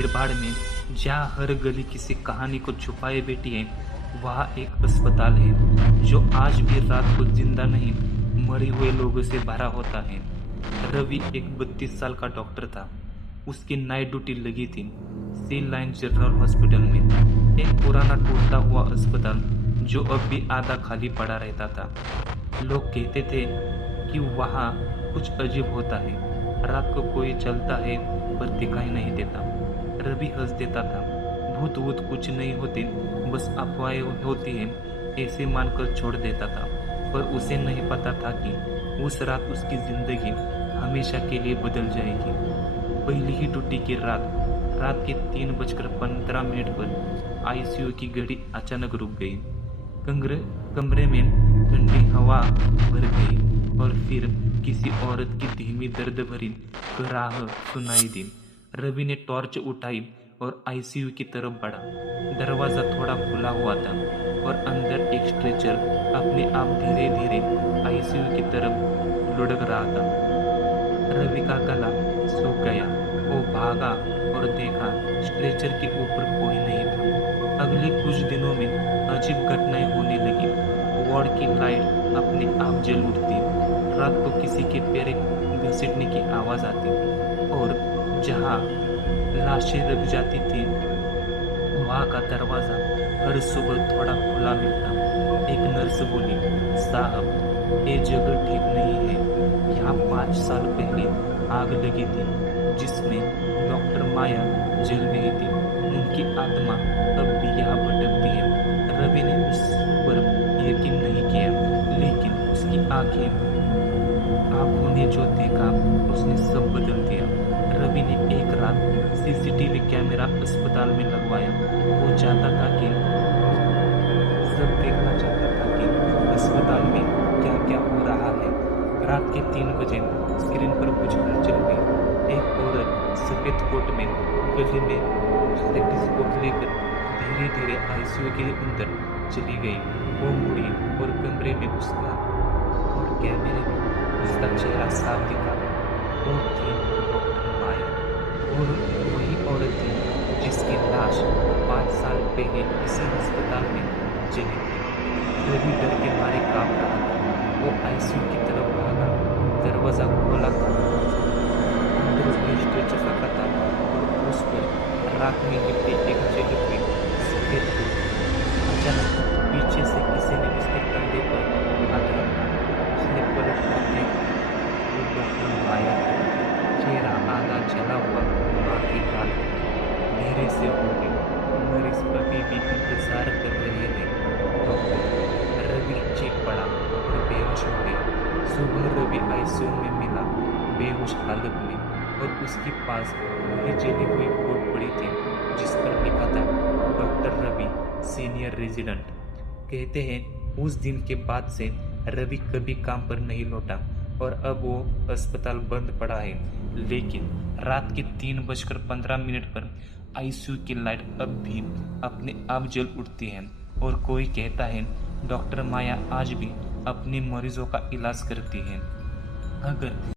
भीड़भाड़ में जहाँ हर गली किसी कहानी को छुपाए बैठी है, वहाँ एक अस्पताल है जो आज भी रात को जिंदा नहीं मरे हुए लोगों से भरा होता है। रवि एक 32 साल का डॉक्टर था। उसकी नाइट ड्यूटी लगी थी सी लाइन जनरल हॉस्पिटल में, एक पुराना टूटा हुआ अस्पताल जो अब भी आधा खाली पड़ा रहता था। लोग कहते थे कि वहाँ कुछ अजीब होता है, रात को कोई चलता है पर दिखाई नहीं देता। रवि हंस देता था, भूत वूत कुछ नहीं होते, बस अफवाहें होती हैं, ऐसे मानकर छोड़ देता था। पर उसे नहीं पता था कि उस रात उसकी जिंदगी हमेशा के लिए बदल जाएगी। पहली ही ड्यूटी की रात के 3:15 पर आईसीयू की घड़ी अचानक रुक गई। कमरे में ठंडी हवा भर गई और फिर किसी औरत की धीमी दर्द भरी कराह सुनाई दी। रवि ने टॉर्च उठाई और आईसीयू की तरफ बढ़ा। दरवाजा थोड़ा खुला हुआ था और अंदर एक स्ट्रेचर अपने आप धीरे धीरे आईसीयू की तरफ लुढ़क रहा था। रवि का गला सूख गया। वो भागा और देखा स्ट्रेचर के ऊपर कोई नहीं था। अगले कुछ दिनों में अजीब घटनाएं होने लगी। वार्ड की लाइट अपने आप जल उठती, रात को किसी के पैर घसीटने की आवाज आती और जहां लाशें रख जाती थी वहां का दरवाजा हर सुबह थोड़ा खुला मिलता। एक नर्स बोली, साहब ये जगह ठीक नहीं है, यहाँ 5 साल पहले आग लगी थी जिसमें डॉक्टर माया जल गई थी, उनकी आत्मा अब भी यहाँ भटकती है। रवि ने उस पर यकीन नहीं किया, लेकिन उसकी आंखों ने जो देखा उसने सब बदल दिया। रवि ने एक रात सीसीटीवी कैमरा अस्पताल में लगवाया। वो चाहता था कि सब देखना चाहता था कि अस्पताल में क्या क्या हो रहा है। रात के 3 बजे स्क्रीन पर कुछ हलचल हुई। एक औरत सफेद कोट में गले में स्टेथोस्कोप लेकर धीरे धीरे आईसीयू के अंदर चली गई। वो मुड़ी और कमरे में घुसा और कैमरे में उसका चेहरा साफ दिखा। वो थी डॉक्टर माया और वही औरत थी जिसकी लाश 5 साल पहले इसी अस्पताल में जली थी। रवि डर के मारे कांप रहा था। वो आईसीयू की तरफ भागा। दरवाजा खोला था, अंदर स्ट्रेचर रखा था और उस पर रात में लिपटे एक जगह पे सफेद कोट। अचानक पीछे से किसी ने उसके कंधे पर हाथ रखा। उसने पलट कर देखा, वो डॉक्टर माया थी। चेहरा आधा जला हुआ, बाकी लाल धीरे से बोली, मरीज अभी भी इंतजार कर रहे हैं डॉक्टर। रवि चीख पड़ा और बेहोश हो गया। सुबह रवि आईसीयू में मिला, बेहोश हालत में, और उसके पास वही जली हुई कोट पड़ी थी जिस पर लिखा था डॉक्टर रवि सीनियर रेजिडेंट। कहते हैं उस दिन के बाद से रवि कभी काम पर नहीं लौटा और अब वो अस्पताल बंद पड़ा है। लेकिन रात के 3:15 पर आईसीयू की लाइट अब भी अपने आप जल उठती है और कोई कहता है डॉक्टर माया आज भी अपने मरीजों का इलाज करती है। अगर